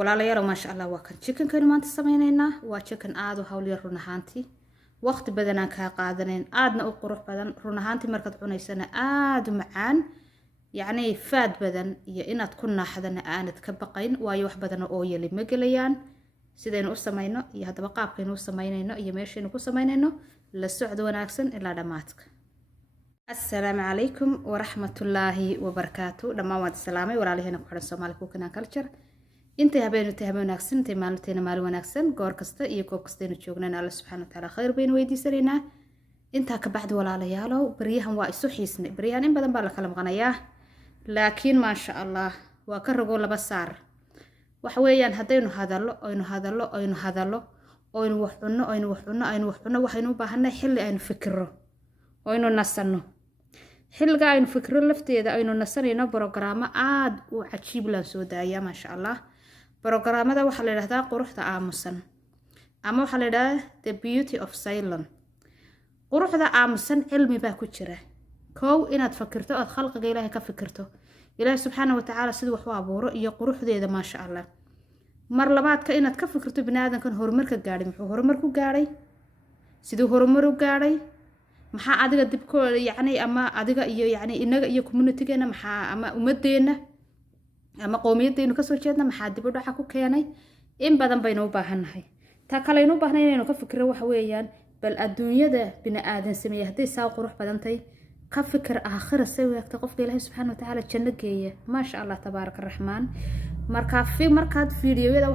walaalayaal ma sha Allah waa kan chicken maanta sameeynayna waa chicken aad u hawl yar run ahaantii waqti badan aan ka qaadanayn aadna u qurux badan run ahaantii markaad cunaysana aad u macaan yacni faad badan iyo inaad ku naaxdana aanad ka baqayn waayo wax badan oo yeli ma gelayaan sidaynu u sameeyno iyo hadaba qaabkaynu u sameeynayno iyo meeshaynu ku sameeynayno la socdo wanaagsan ilaa dhamaadka assalaamu calaykum waraxmatullaahi wabarakaatu dhammaan waad salaamay walaalaheena ku xiran Soomaali Cooking Culture intay habeen wanaagsan intay maalinteena maalin wanaagsan goor kasta iyo goob kasta aynu joognaan Allah subhanahu wa ta'ala khayr baynu weydiisanaynaa inta ka bacdi walaalayaalow bariyahan waa isu xiisnay bariyahan in badan baa la kala maqanayaa laakiin ma sha Allah waa ka rogo laba saar waxa weeyaan hadaynu hadallo aynu wax cunno waxaynu u baahannahay xilli aynu fikirro aynu nasanno xilliga aynu fikirro lafteeda aynu nasanayno barnaamijyo aad u cajiib la soo daaya ma sha Allah barnaamijyada waxa la yiraahdaa quruxda aamusan ama waxa la yiraahdaa the beauty of silence quruxda aamusan cilmi baa ku jira koow inaad fakirto oo khalqiga Ilaahay ka fikirto Ilaahay subhanahu wa ta'ala sidoo wax u abuuro iyo quruxdeeda ma sha Allah mar labaadka inaad ka fikirto bini'aadankan horumarka gaadhay muxuu horumar ku gaadhay sidoo horumar u gaadhay maxaa adiga dibkooda yacni ama adiga iyo yacni inaga iyo community-geena maxaa ama ummadeena ama qowmiyadeena ka soo jeedna maxaa dib u dhaca ku keenay in badan baynu u baahannahay ta kale inuu baahnay inaynu ka fikiro waxa weeyaan bal adduunyada bini'aadan sameeyay hadday saa qurux badantay ka fikir aakhira say waqti qofka Ilaahay subhanahu wa ta'ala janno geeya ma sha Allah tabaarak rahmaan markaad fiidiyoyada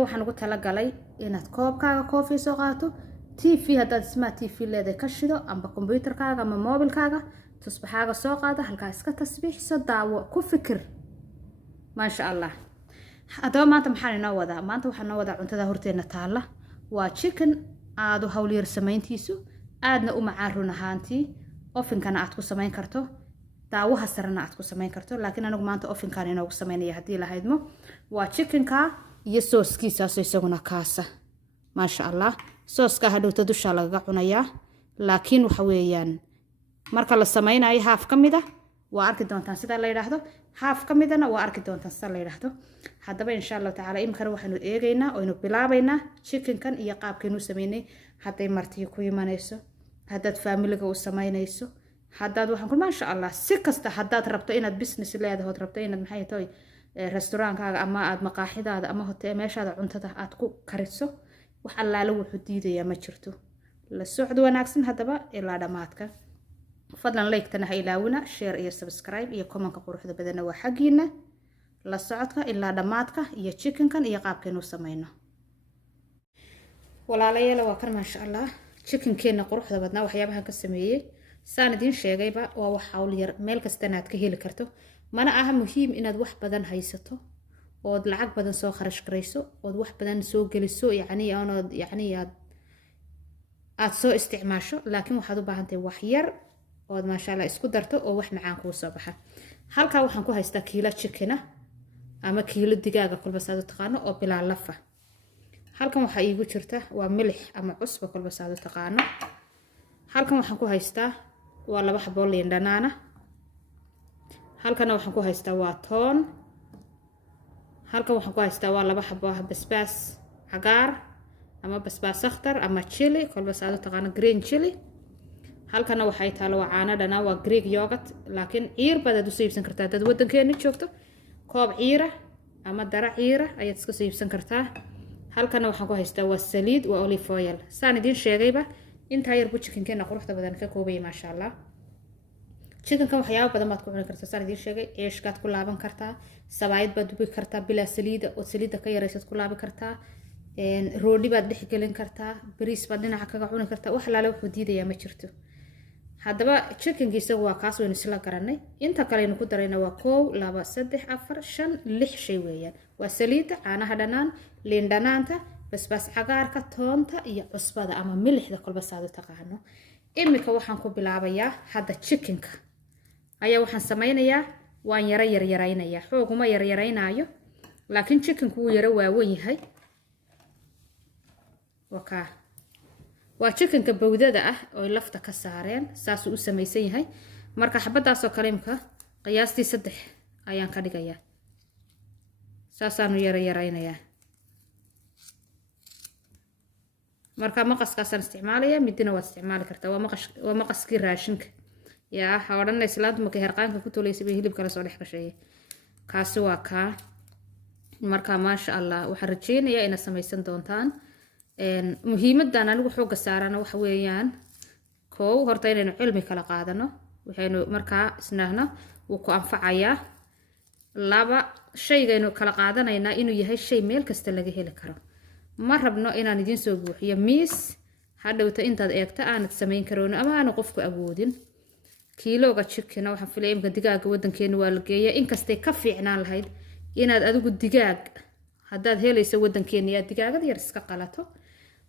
waxaan ugu talagalay inaad koobkaaga coffee soo qaato TV hadaad smart TV leedahay ka shido amba computerkaaga ama mobilkaaga tusbaxaaga soo qaada halka iska tasbiixso daawo ku fikir ma sha Allah hadaba maanta maxaan inoo wadaa maanta waxaan noo wadaa cuntada horteena taala waa chicken aad u hawl yar sameyntiisu aadna u macaan run ahaantii ofinkana aad ku sameyn karto daawaha sarana aad ku sameyn karto laakiin anagu maanta ofinkan inoogu sameynaya hadii la haydmo waa chickenka iyo sooskiisa isaguna kaasa ma sha Allah sooska hadhowta dusha laga cunayaa laakiin waxa weeyaan marka la sameynayo half kamida waa arki doontaan sida la yiraahdo half kamidana waa arki doontaan sida la yiraahdo hadaba insha Allah ta'ala imkan waxaanu eegaynaa oo inuu bilaabaynaa chickenkan iyo qaabkeenu sameynay haday martii ku imanayso hadad familiga u sameynayso hadad waxaan ku ma sha Allah si kasta hadad rabto inaad business leedahay oo rabto inaad maxay tahay restaurantkaaga ama aad maqaaxidaada ama hotel meeshaada cuntada aad ku kariso wax allaale wuxuu diidaya ma jirto la socdo wanaagsan hadaba ilaa dhamaadka fadlan like-tana ha ilaawina share iyo subscribe iyo comment-ka quruxda badan waa xaqiina la socodka ilaa dhamaadka iyo chickenkan iyo qaabkeenu sameyno walaalayaal waa kan ma sha Allah chickenkeena quruxda badna waxyaabaha ka sameeyay saan idin sheegayba waa wax hawl yar meel kasta aad ka heli karto mana aha muhiim inaad wax badan haysato oo lacag badan soo kharash gareyso oo wax badan soo geliso yacni aad soo isticmaasho laakiin waxaad u baahan tahay wax yar oo ma sha Allah isku darto oo wax macaan ku soo baxa halka waxaan ku haystaa kiilo chicken ama kiilo digaaga kulba saad u taqaano oo bilaa lafa halkan waxa iigu jirta waa milix ama cusbo kulba saad u taqaano halkan waxaan ku haystaa waa 2 xabo liin dhanaana halkan waxaan ku haystaa waa toon halkan waxaan ku haystaa waa 2 xabo basbaas cagaar ama basbaas akhtar ama chili kulba saad u taqaano green chili halkan waxay taalo waa caano dhana waa Greek yogurt laakiin ciir baad u siibsan kartaa dad wadankeena joogto koob ciira ama dara ciira ayaad iska siibsan kartaa halkan waxaan ku haystaa waa saliid waa olive oil saan idin sheegayba inta yar bu chickenkeena quruxda badan ka koobay ma sha Allah chickenka waxyaabo badan baad ku cuni kartaa saan idin sheegay eeshkaad ku laaban kartaa sabaayad baad dubi kartaa bila saliida oo saliida ka yaraysid ku laabi kartaa roodi baad dhex gelin kartaa bariis baad dhinaca kaga cuni kartaa wax laala wuxuu diidayaa ma jirto hadaba chickenkiisa waa kaas weyn isla garanay inta kale inuu ku darayna waa 1 2 3 4 5 6 shay weeyaan waa saliida caanaha dhanaan liin dhanaanta basbaas cagaarka toonta iyo cusbada ama milixda kulba saad u taqaano imika waxaan ku bilaabayaa hadda chickenka ayaa waxaan sameynayaa waan yaraynayaa xooguma yaraynayo laakiin chickenku wuu yara waaweyn yahay waa chickenka bawdada ah oo lafta ka saareen saas uu sameeysan yahay marka xabadaas oo kale imka qiyaastii 3 ayaan ka dhigayaa saasaanu yaraynayaa marka maqaskaasaan isticmaalayaa midina waad isticmaali kartaa waa maqaskii raashinka yaa ha odhanna islaantu markay harqaanka ku tolaysay bay hilibka la soo dhex gashay kaasi waa kaa marka maasha allah waxaan rajeynayaa inaad samaysan doontaan muhiimadan anigu xooga saarana waxa weeyaan koow horta inaynu cilmi kala qaadano waxaynu markaa isnahno wuu ku anfacayaa laba shaygaynu kala qaadanaynaa inuu yahay shay meel kasta laga heli karo ma rabno inaan idiin soo buuxiyo miis hadhowta intaad eegta aanad samayn karoon ama aanu qofku awoodin kiilooga chicken waxaan filaya imka digaaga wadankeena waa la geeyaa inkastay ka fiicnaan lahayd inaad adigu digaag haddaad helayso wadankeena yaa digaagada yar iska qalato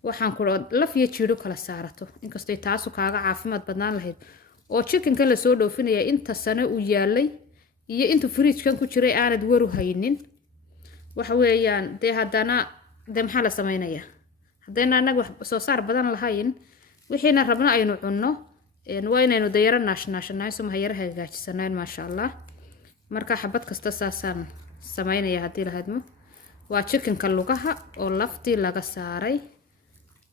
waxaan ku laf iyo jiidho kala saarato inkastay taasu kaaga caafimaad badnaan lahayd oo chickenka la soo dhoofinaya inta sano uu yaalay iyo intuu fridge-kan ku jiray aanad waru haynin waxa weeyaan dee haddana dee maxaa la samaynayaa haddayna annaga wax soo saar badan lahayn wixiina rabno aynu cunno waa inaynu dayaro naashnaashanayn somaha yara hagaajisanayn maasha allah marka xabad kasta saasaan samaynaya haddii lahadmo waa chickenka lugaha oo laftii laga saaray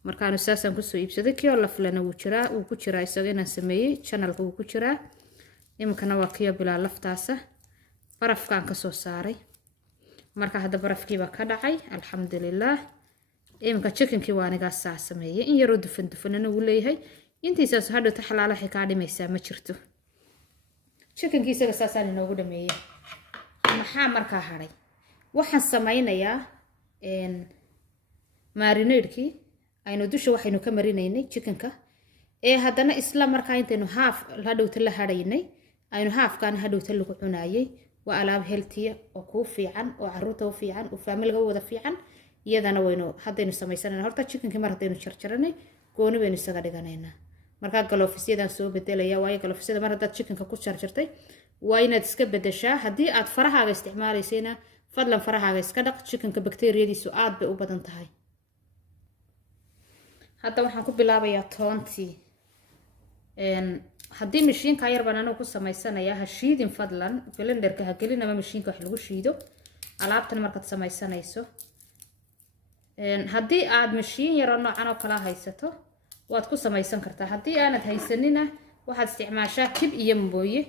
markaanu saasaan kusoo iibsaday kii oo laflana wuu ku jiraa isaga inaan sameeyey channelka wuu ku jiraa iminkana waa kiyo bilaa laftaasa barafkaan kasoo saaray marka hadda barafkiibaa ka dhacay alxamdulilaah iminka chickenkii waa anigaa saa sameeyey in yaroo dufanana wuu leeyahay intiisaas hadhowta xalaala waxay kaa dhimaysaa ma jirto chickenkii isaga saasaan inoogu dhameeyey maxaa markaa hadhay waxaan samaynayaa marinadekii aynu dusha waxaynu ka marinaynay chickenka ee haddana isla markaa intaynu haaf hadhowta la hadhaynay aynu haafkaana hadhowta lagu cunaayay waa alaab healthiya oo kuu fiican oo caruurta u fiican oo faamiliga u wada fiican iyadana waynu haddaynu samaysanayna horta chickenkii mar haddaynu jarjaranay gooni baynu isaga dhiganaynaa markaa galofisyadan soo bedelaya waayo galofisada mar haddaad chickenka ku jarjartay waa inaad iska bedeshaa haddii aad farahaaga isticmaalaysayna fadlan farahaaga iska dhaq chickenka bakteeriyadiisu aad bay u badan tahay hadda waxaan ku bilaabayaa toontii haddii mashiinka yar baan anigu ku samaysanayaa ha shiidin fadlan blenderka ha gelin ama mashiinka wax lagu shiido alaabtan markaad samaysanayso haddii aad mashiin yaroo noocan oo kala haysato waad ku samaysan kartaa haddii aanad haysanina waxaad isticmaashaa kib iyo mooye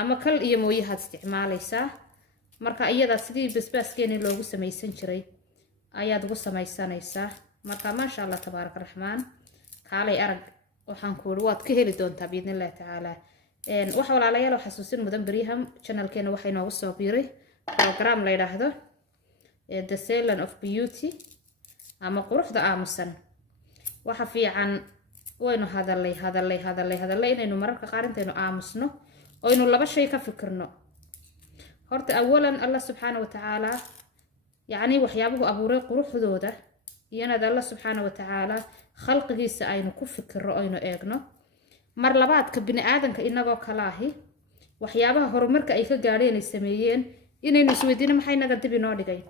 ama kal iyo mooye haad isticmaalaysaa marka iyada sidii basbaaskeeni loogu samaysan jiray ayaad ugu samaysanaysaa marka maasha allah tabaaraka raxmaan kaalay arag waxaan ku waad ka heli doontaa biidnillahi tacaala waxa walaalayaal xasuusin mudan bariham channelkeena waxa inoogu soo biiray program la yiraahdo the salon of beauty ama quruxda aamusan waxa fiican waynu hadalay inaynu mararka qaar intaynu aamusno oo aynu laba shay ka fikirno horta awalan allah subxaana wa tacaala yacni waxyaabuhu abuuray quruxdooda iyanaad allah subxaana wa tacaala khalqigiisa aynu ku fikirro aynu eegno mar labaadka bini aadanka inagoo kalaahi waxyaabaha horumarka ay ka gaadheen ay sameeyeen inaynu isweydiino maxay naga dib inoo dhigay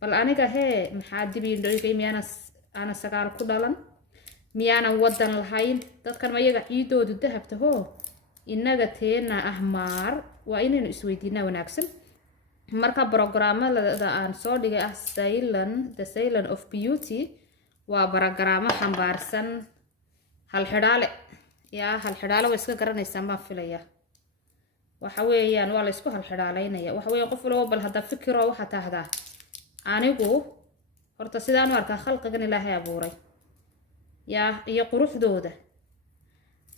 bal aniga maxaa dib inoo dhigay miyaana sagaal ku dhalan miyaanan wadan lahayn dadkan ma iyaga ciidoodu dahabta inaga teena ah maar waa inaynu isweydiinaa wanaagsan marka programada aan soo dhigay ah the salon of beauty waa barogaraamo xambaarsan halxidhaale halxidhaale way iska garanaysaa maa filaya waxa weeyaan waa la isku halxidhaaleynaya waxa weeyaan qof walba bal hadda fikiro waxa tahdaa anigu horta sidaan u arkaa khalqigan ilaahay abuuray iyo quruxdooda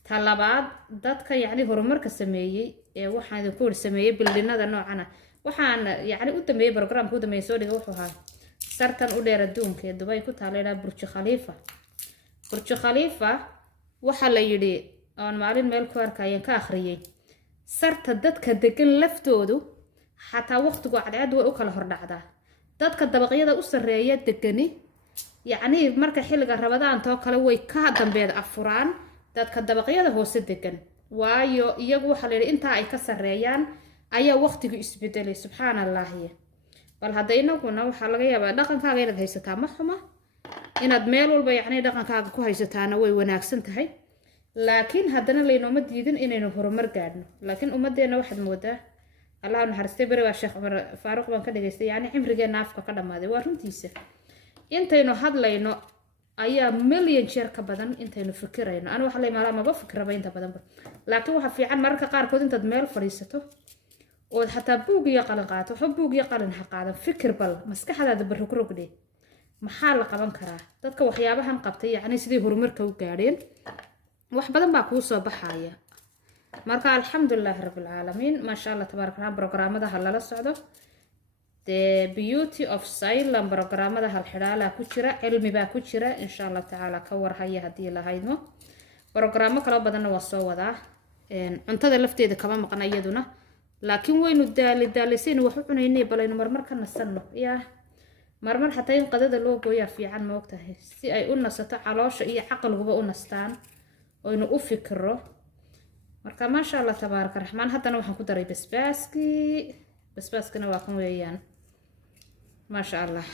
talabaad dadka yacni horumarka sameeyey ee waxaan idinku sameeyey bildhinada noocana waxaan yacni u dameeyey programka u dameeyey soo dhigay wuxuu ahaa sartan u dheer adduunka ee Dubai ku taala burj khalifa waxa la yidhi aan maalin meel ku arkayeen ka akhriyay sarta dadka degan laftoodu xataa waqtigu cadceed way u kala hordhacdaa dadka dabaqyada u sareeya degani yacni marka xilliga rabadaan too kale way ka dambeed afuraan dadka dabaqyada hoose degan waayo iyagu waxa la yidhi intaa ay ka sareeyaan ayaa waqtigu isbedelay subxaanallaahi bal hadda inaguna waxaa laga yaabaa dhaqankaaga inaad haysataa ma xuma inaad meel walba yacni dhaqankaaga ku haysataana way wanaagsan tahay laakiin haddana laynooma diidin inaynu horumar gaadhno laakiin ummaddeena waxaad moodaa الله نحرستي بري والشيخ عمر فاروق بان كدغيستay yani cimrigeena afka ka dhamaaday waa runtiisa intaynu hadlayno ayaa million jeer ka badan intaynu fikirayno ana waxa la imaala ma fikiraba inta badan laakiin waxa fiican mararka qaar kood intaad meel fadhiisato oo xataa buug iyo qalin qaato buug iyo qalin ha qaadan fikir bal maskaxdaada barrogrogde maxaa la qaban karaa dadka waxyaabahan qabtay yani sidii horumarka u gaadheen wax badan baa ku soo baxaya marka alxamdulillah rabbil alamin ma sha Allah tabarakallah programada halala socdo the beauty of silent programada hal xiraala ku jira cilmi baa ku jira insha Allah taala ka warhaya hadii la hayno programo kala badan waa soo wadaa cuntada lafteeda kama maqan iyaduna laakiin waynu daalisin wax u cunaynay balayno marmar ka nasanno yaa marmar xataa in qadada loo gooyaa fiican ma ogtahay si ay u nasato caloosha iyo aqalguba u nastaan oo inuu u fikiro marka ma sha Allah tabaaraka raxmaan haddana waxaan ku daray basbaaskana waa kan weeyaan ma sha Allah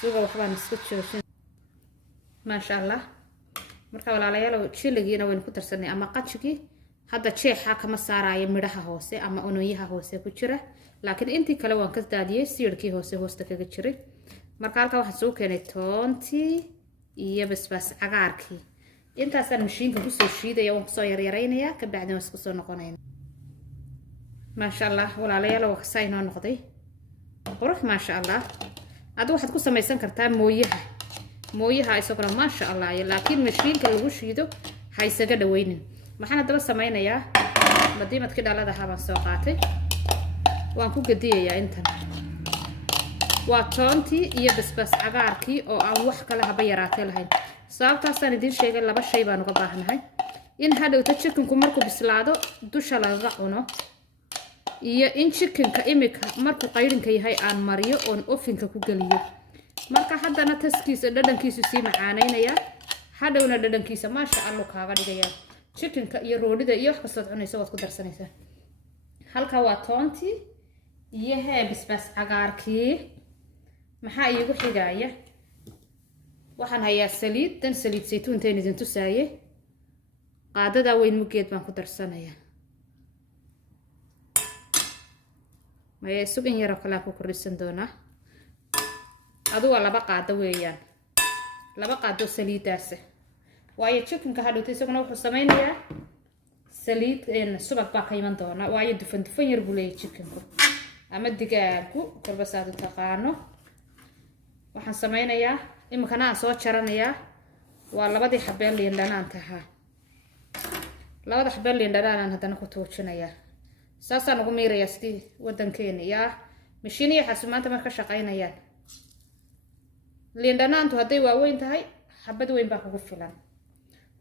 suuga waxbaan isku joojin ma sha Allah marka walaalayaal chiligiina waynu ku darsanay ama qajigi hadda jeexa kama saaraayo midhaha hoose ama unuyaha hoose ku jira laakiin intii kale waan ka daadiyay siirkii hoosta kaga jiray marka halka waxaan soo keenay toontii iyo basbaas cagaarkii intaasaan mashiinka ku soo shiidaya oo soo yaryaraynaya ka bacdina waan isku soo noqonayna ma sha Allah walaalayaal waa kasaynoo noqday qurux ma sha Allah aad waxaad ku samaysan kartaa mooyaha isaguna ma sha Allah laakiin mashiinka lagu shiido ha isaga dhaweynin maxaan daba samaynayaa madiimadkii dhalada habaan soo qaatay waan ku gadiyayaa intan waa toontii iyo basbaas cagaarkii oo aan wax kale haba yaraatay lahayn sababtaasaan idin sheegay laba shay baan uga baahnahay in hadhowta chickenku markuu bislaado dusha laga cuno iyo in chickenka imika markuu qayrinka yahay aan mariyo oon ofinka ku geliyo marka haddana taskiisa dhadhankiisu sii macaanaynaya hadhowna dhadhankiisa ma sha Allah kaaga dhigaya chickenka iyo roodhida iyo wax kasta cunayso waad ku darsanaysaa halka waa toontii iyo basbaas cagaarkii maxaa iigu xigaya waxaan hayaa saliid saytuun teen idin tusaaye qaadada weyn mugeed baan ku darsanayaa maya sugan yar oo kale ku kordhisan doonaa adu waa laba qaado weeyaan laba qaado saliidaas waayo chickenka hadhowta isaguna wuxuu samaynayaa saliid subag baa ka iman doona waayo dufan yar buu leeyahay chickenku ama digaagu kolba saad u taqaano waxaan samaynayaa imikana aan soo jaranayaa waa labadii xabeen liin dhanaan tahaa labada xabeen liin dhanaan haddana ku tuujinayaa saasaan ugu miirayaa sidii wadankeena yaa mashiiniya xasumaanta marka shaqaynayaan liin dhanaantu hadday waaweyn tahay xabad weyn baa kugu filan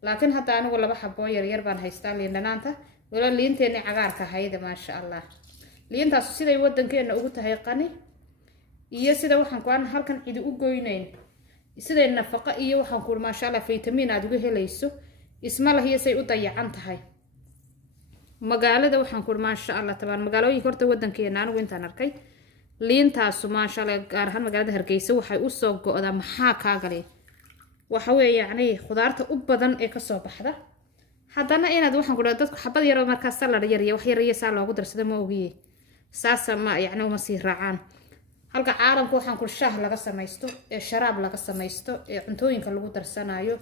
laakiin hadda anigu laba xaboo yar baan haystaa liin dhanaanta wala liinteena cagaarka hayda ma sha Allah liintaas siday wadankeena ugu tahay qani iyo sida waxaan ku aan halkan cidi u goynayn sida nafaqo iyo waxaan ku ma sha Allah vitamin aad uga helayso isma lahiyo say u dayacan tahay magaalada waxaan ku ma sha Allah tabaan magaalooyinka horta wadankeena anigu intaan arkay liintaas ma sha Allah gaar ahaan magaalada Hargeysa waxay u soo go'daa maxaa ka galay waxa weeye yani khudaarta u badan ee ka soo baxda haddana inaad waxaan ku dhahay dadku xabad yar oo markaa salad yar iyo wax yar iyo saa loogu darsado ma ogiye saasa ma yani uma sii raacaan halka caalamku waxaan ku shaah laga samaysto ee sharaab laga samaysto ee cuntooyinka lagu darsanayo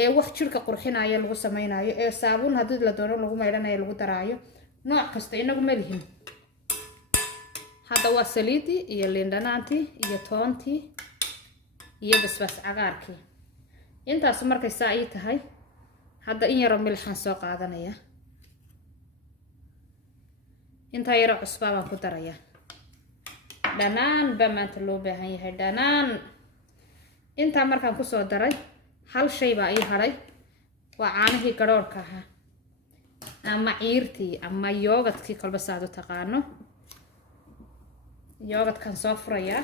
ee wax jirka qurxinayo lagu samaynayo ee saabuun haddii la doono lagu maydhanayo lagu daraayo nooc kasta inagu ma lihin hadda waa saliidii iyo liin dhanaantii iyo toontii iyo basbaas cagaarkii intaas markay saa ii tahay hadda in yar oo milixan soo qaadanaya inta yar oo cusbaa baan ku daraya dhanaan baa maanta loo baahan yahay dhanaan intaa markaan ku soo daray hal shay baa ii hadhay waa caanihii garoorka ahaa ama ciirtii ama yoogadkii kolba saad u taqaano yoogadkan soo furayaa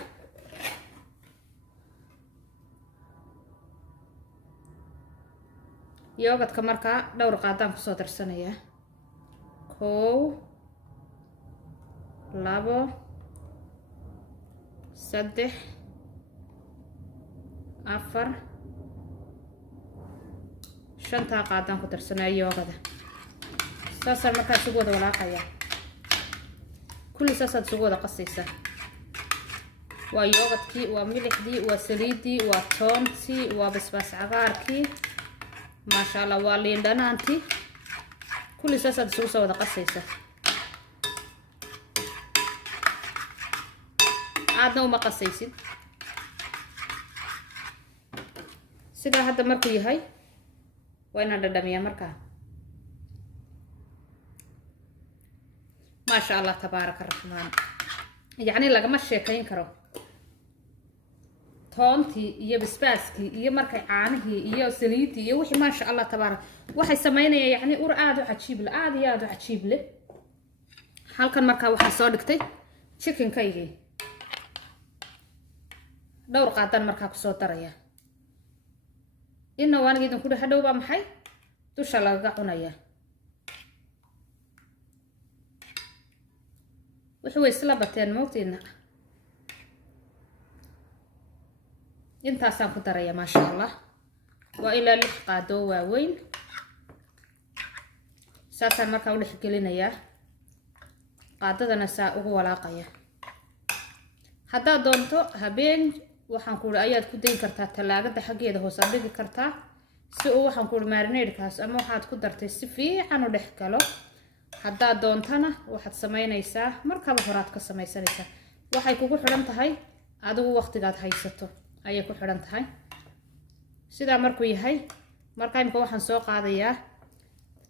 yoogadka markaa dhowr qaadaan kusoo darsanayaa 1 2 3 4 5 qaadaan ku darsanaya yoogada ساسا markaa isugu wada walaaqaya kulli saasaad isugu wada qasaysaa waa yoogadkii waa milixdii waa saliidii waa toontii waa basbaas cagaarkii maasha Allah waa liin dhanaantii kulli saasaad isugu soo wada qasaysaa aadna uma qasaysid sida hadda markuu yahay waa inaan dhadhamiyaa markaa ما شاء الله تبارك الرحمن يعني لقما شيكين كرو تونتي iyo basbaaski iyo markay caanahi iyo saliidi iyo wixii ما شاء الله تبارك waxay sameynayaan yani ur aad u cajiib leh aad iyo aad u cajiib leh halkan marka waxa soo dhigtay chicken kaygi dhowr qaadan marka ku soo daraya inna waan idin ku dhaxdhow ba maxay dusha laga cunaya وحوي سلبتين موتين انت سان كدريا ما شاء الله والى القادو واوين ساسا marka u dhixgelinaya qaadadana saa ugu walaaqaya hadaa doonto habeen waxaan ku ayaad ku deyn kartaa talaagada xageeda hoos dhigi kartaa si uu waxaan ku marinade-kaas ama waxaad ku dartay si fiican u dhexgalo hadaa doontana waxaad sameynaysaa markaba horaad ka sameysanaysaa waxay kugu xiran tahay adigu waqtigaad haysato ayay ku xiran tahay sida markuu yahay marka imka waxaan soo qaadayaa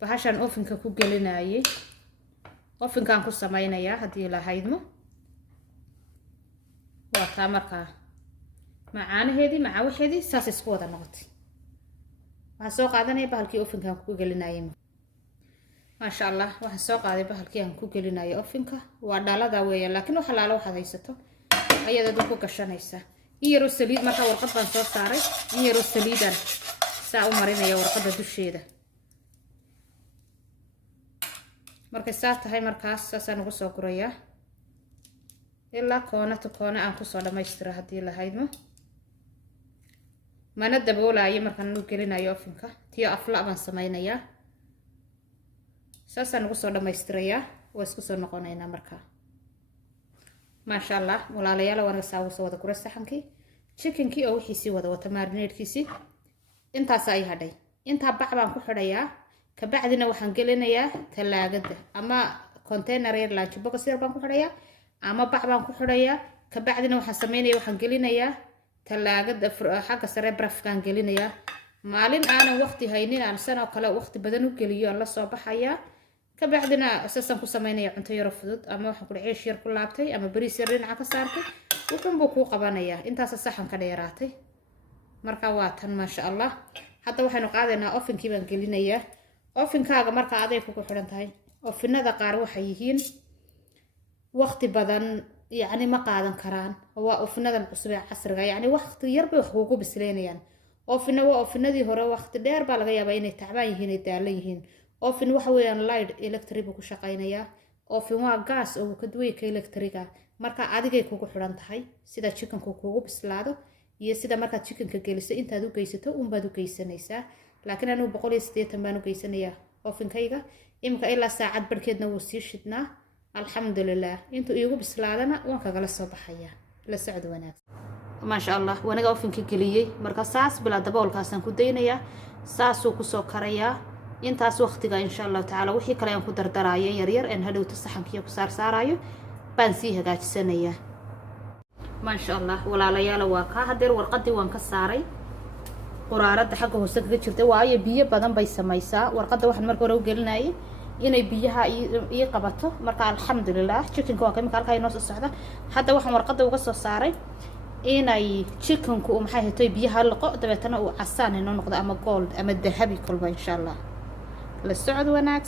bahashan ovenka ku gelinayay ovenkan ku sameynayaa hadii la haydmo waa taa marka macaanaheedii macaawaxeedii saas isku wada noqotay waxaan soo qaadanaya bahalkii ovenkan ku gelinayay ما شاء الله waxaan soo qaaday bahalkii aan ku gelinayo ovenka waa dhalada weeyaan laakiin waxa laalo waxaad haysato ayada ku gashanaysa in yar oo saliid marka warqad baan soo saaray in yar oo saliidan saa u marinaya warqada dusheeda marka saa tahay markaas saasaan ugu soo guraya ilaa koona to koona aan ku soo dhameystira hadii la haydmo mana daboolayo markaan u gelinayo ovenka tiyo afla baan sameynaya ساسا نقصو دمايستريا واسكو سو نقونينا marka ما شاء الله walaalayaal waan soo wada gura saxankii chickenkii oo wixii wada wata marinade-kiisi intaas ay hadhay inta bac baan ku xidhayaa ka bacdina waxaan gelinayaa talaagada ama container yar lunch box yar baan ku xidhayaa ama bac baan ku xidhayaa ka bacdina waxaan sameynayaa waxaan gelinayaa talaagada xagga sare barafkaan gelinayaa maalin aanan waqti haynin aan sano kale waqti badan u geliyo la soo baxaya كبعدنا أساساً كسمينا يعنتو يرفض أما وحن كل عيش يركل لابتي أما بريس يرين عكسارتي وكم بكو قبانيا أنت أساساً كده يراتي مركواتن ما شاء الله حتى وحن قاعدنا أوفن كيبان قلنا إياه أوفن كاغا مركا عادي كوكو حرنتهاي أوفن هذا قارو حيهين وقت بدن يعني ما قاعدن كران هو أوفن هذا الأسبوع عصر يعني وقت يربي وحقوقه بسلين يعني أوفن ذي هو وقت دير بالغيا بين تعبان يهين الداليهين oven waxa weeyaan light electric ku shaqeynaya oven waa gas oo ka duway ka electriga marka adigay kugu xiran tahay sida chickenku kugu bislaado iyo sida marka chickenka geliso intaad u geysato baad u geysanaysaa laakiin anu 180 baan u geysanaya ovenkayga imka ilaa saacad barkeedna wuu sii shidnaa alxamdulillah intuu iigu bislaadana waan kagala soo baxaya la socod wanaag ma sha Allah wanaga ovenka geliyay marka saas bila daboolkaasan ku daynaya saasuu ku soo karaya intaas waqtiga insha Allah taala wixii kale aan ku dardaraayo yar yar aan hadhowta saxankiyo ku saarsaarayo baan sii hagaajisanayaa ma sha Allah walaalayaal waa ka hadeer warqadii waan ka saaray quraarada xagga hoose kaga jirta waayo biyo badan bay samaysaa warqada waxaan markii hore u gelinayay inay biyaha ii qabato marka alxamdulillah chickenka waa kamid halka inoo soo socda hadda waxaan warqada uga soo saaray inay chickenku maxay haytay biyaha laqo dabeetana uu casaan inoo noqdo ama gold ama dahabi kulba insha Allah la socod wanaag